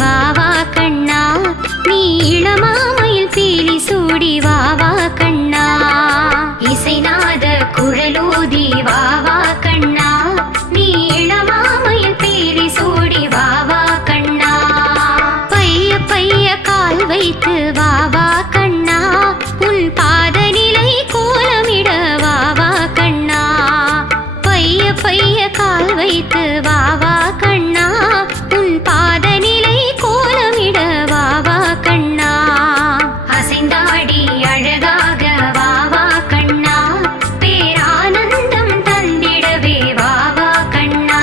வாவா கண்ணா, நீ இளமாமையில் பீலி சூடி வாவா கண்ணா. இசைநாத குழலூதி வாவா கண்ணா, நீ இளமாமையில் பீலி சூடி வாவா கண்ணா. பைய பைய கால் வைத்து வாவா கண்ணா, உன் பாத நிலை கோலமிட வாவா கண்ணா. பைய பைய கால் வைத்து வாவா கண்ணா, உன் பாத நிலை கோலமிட வாவா கண்ணா. அசைந்தாடி அழகாக வாவா கண்ணா, பேரானந்தம் தந்திடவே வாவா கண்ணா.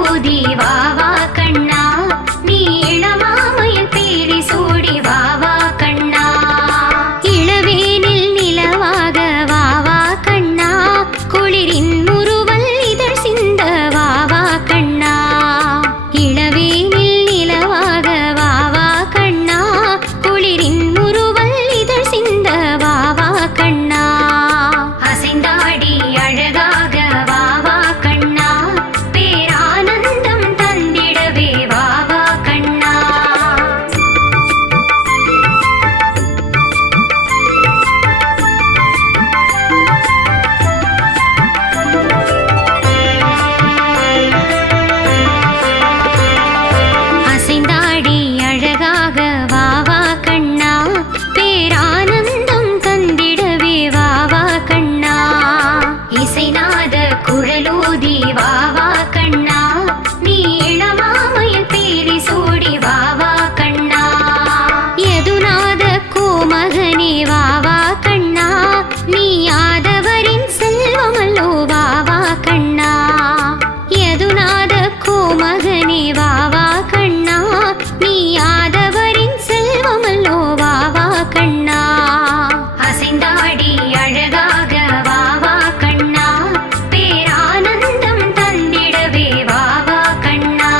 குழலூதி வா வா கண்ணா நீ இளமாமையில் பீலி சூடி வா வா கண்ணா இளவேனில் நிலவாக வா வா கண்ணா குளிரின் முறுவல் இதழ் சிந்த வா வா கண்ணா இளவேனில் நிலவாக வா வா கண்ணா குளிரின் முறுவல் இதழ் சிந்த வா வா கண்ணா அசைந்தாடி அழகாக வா வா கண்ணா பேரானந்தம் தந்திடவே வா வா கண்ணா அசைந்தாடி அழகாக வா வா கண்ணா பேரானந்தம் தந்திடவே வா வா கண்ணா இசைநாத குழலூதி வா வா கண்ணா நீ இளமாமையில் பீலி சூடி வா வா கண்ணா யதுநாத கோமகனே வா வா கண்ணா நீ யாதவரின் செல்வமல்லோ வா வா கண்ணா யதுநாத கோமகனே வா வா கண்ணா நீ யாதவரின் செல்வமல்லோ வா வா கண்ணா அசைந்தாடி அழகாக வா வா கண்ணா பேரானந்தம் தந்திடவே வா வா கண்ணா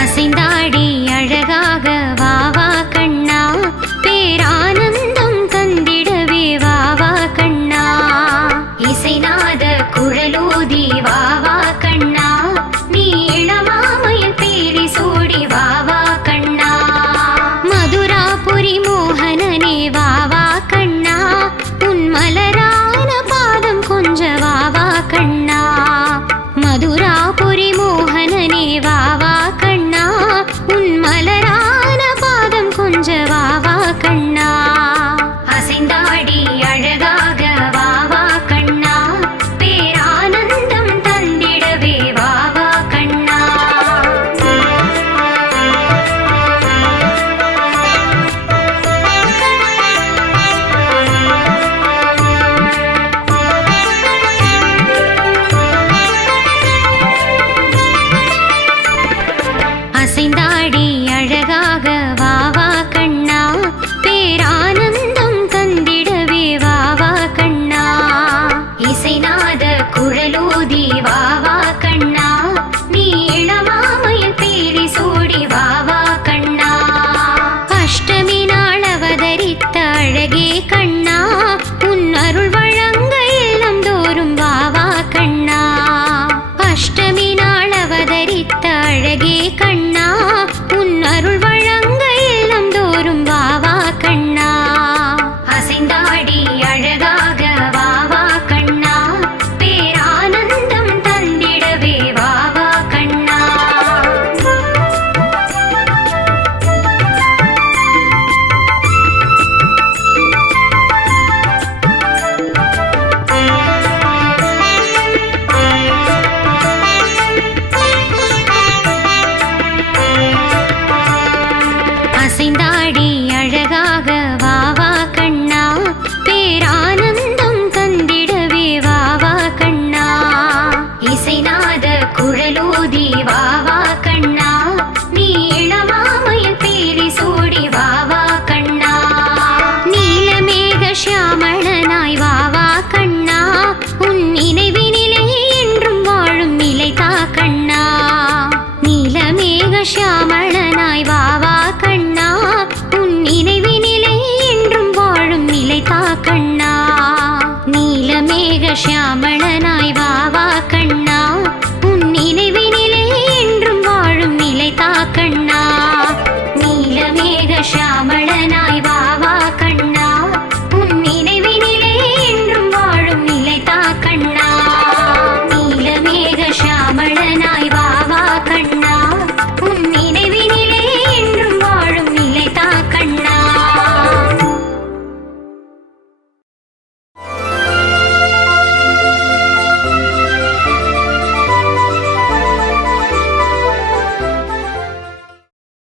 அசைந்தாடி அழகாக வா வா கண்ணா பேரானந்தம் தந்திடவே வா வா கண்ணா இசைநாத குழலூதி வா வா கண்ணா நீ இளமாமையில் பீலி சூடி வா வா கண்ணா மதுராபுரி மோகனனே வா வா கண்ணா உன் மலரான பாதம் கொஞ்ச வா வா கண்ணா மதுராபுரி மோகனனே வா வா கண்ணா உன் மலரான பாதம் கொஞ்ச வா வா கண்ணா அசைந்தாடி அழகாக வா வா கண்ணா பேரானந்தம் தந்திடவே வா வா கண்ணா அசைந்தாடி அழகாக வா வா கண்ணா பேரானந்தம் தந்திடவே வா வா கண்ணா இசைநாத குழலூதி